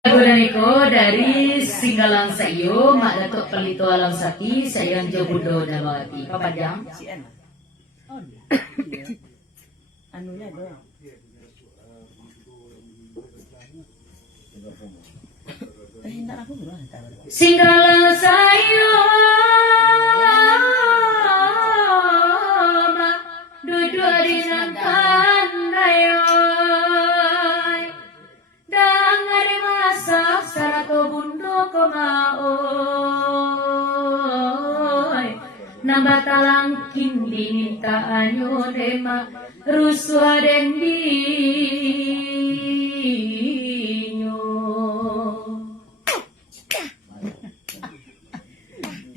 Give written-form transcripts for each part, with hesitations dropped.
Gunaniko dari Singgalang Sayo, Mak Datuk Pelito Alam Saki, Sayang Jobudo Dawati. Papajang. Anunya doang. Singgalang Sayo, Mak duduk di nangkan dayoy. Dangari masak sarato bundo komaoy. Nambah talangkin diminta anyo dema ruswa dendinyo.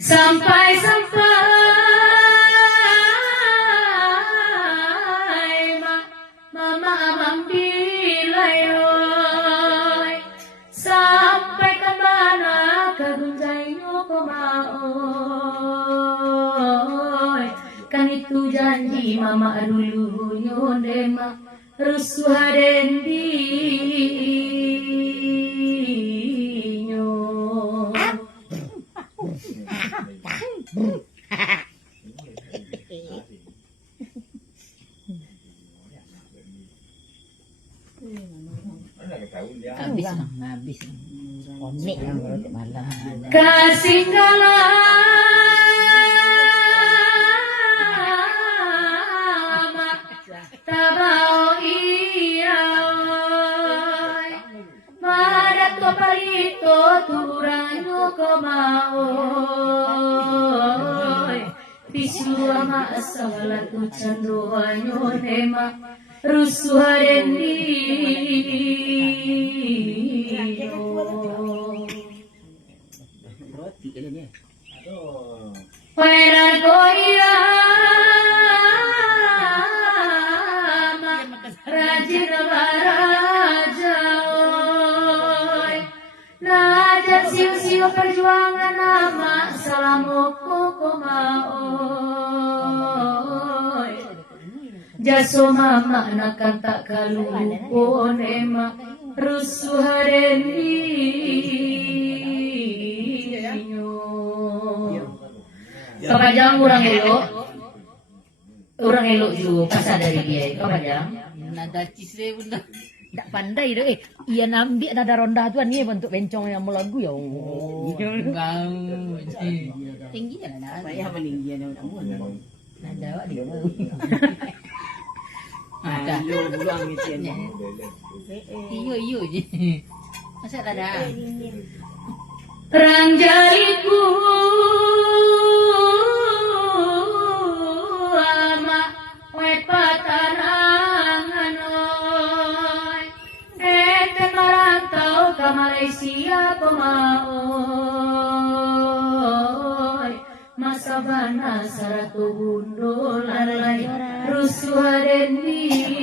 Sampai mama mambilayoy. Sampai kemana kegunjainya komaoy. Kan itu janji mama dulu nyondema rusuh dendinyo. Habis konek yang kalau malam Kasinggalama tabao iyaoy. Madato palito turanyo komaoy. Pisua maasala tu canduanyo nema rusuha dendinyo. Fuera goyama rajin barajoy. Najar siu-siu perjuangan nama salamuku komaoy. Jaso mama nakan tak kalupo nema rusuh dendinyo. Kapajang urang elok juga pasal dari dia. Kapajang nada cisre bunda tak pandai deh. Iya nambi nada ronda tuan ni bentuk bencong yang melagu ya. Tinggi kan nada. Payah meninggi nada. Nada awak dia. Ada. Buang misiannya. Iyo je. Masa ada. Rangjaliku ama we patarangan ete marantau ke Malaysia komaoy. Masa bana saratu bundo lalai rusuh dendinyo.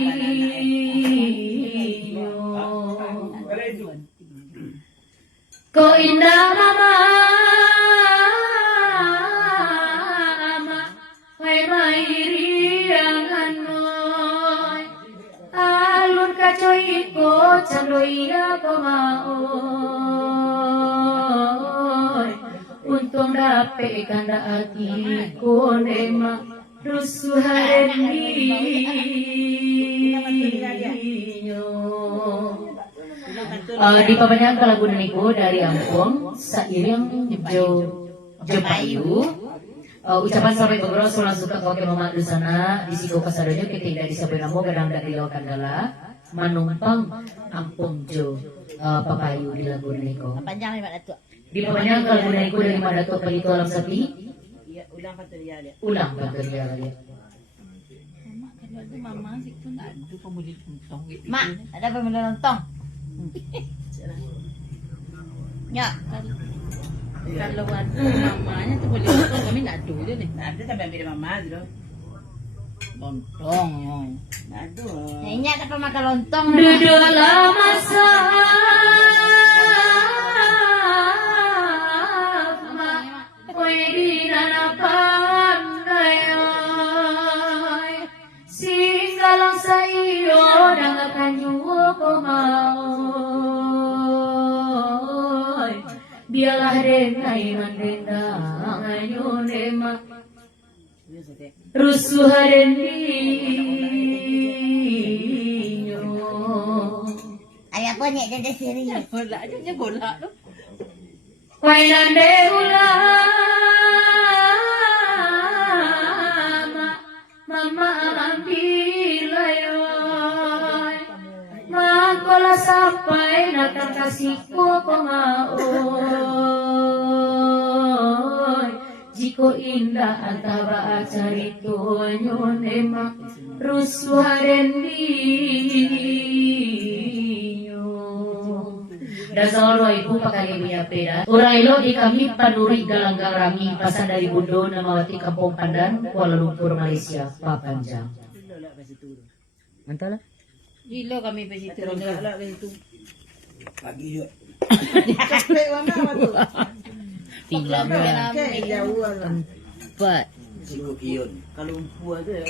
Ko indah mama we mairiangan alun kacoiko candoia komaoy. Untung dape kanda hatiku nema rusuh dendinyo. Di papanya lagu niku dari Ampung sairing Jopayu. Ucapan sampai beberapa sulang suka kau ke mama di sana di siko kasadonya ketika di sabar namo gadang dari lawa kandala manumpang Ampung Papayu di lagu niku. Panjang lima datuk. Di papanya lagu niku dari Madatuk Pelito Alam Sapi. Ulang panteria dia. Ulang panteria dia. Mama sih pun ada pembeli lontong gitu. Mak, ada pembeli lontong. Ya, kalau ada mamanya tuh boleh lontong kami nak ada je ni. Ada sampai ambil mama tu. Lontong. Ada. Nyak tak pernah makan lontong. Duduklah masa di nanapan dayoy. Singgalang sayo dangakan juwo ko mau. biarlah denai mandendang ayo nema rusuh dendinya Ayah punya jadi serius. Bola aja nya bola tuh. wainan de ulama mama ambilayoy makola sampai natang kasihku pengaoy jiko indah antara carito nyonema rusuharendiyo dasar lo ibu pakai punya peda urai lo di kami panuri galanggang rami pasan dari Bundo Namawati Kampung Pandan Kuala Lumpur Malaysia Papanjang Mantap lah. Gila kami pa situ. Enggak lah ke situ. Pagi yuk. Capek mana tu? Tiga Capek belas. kami jauh lah. Empat. Sikut iyon. Kalau umpu tu ya.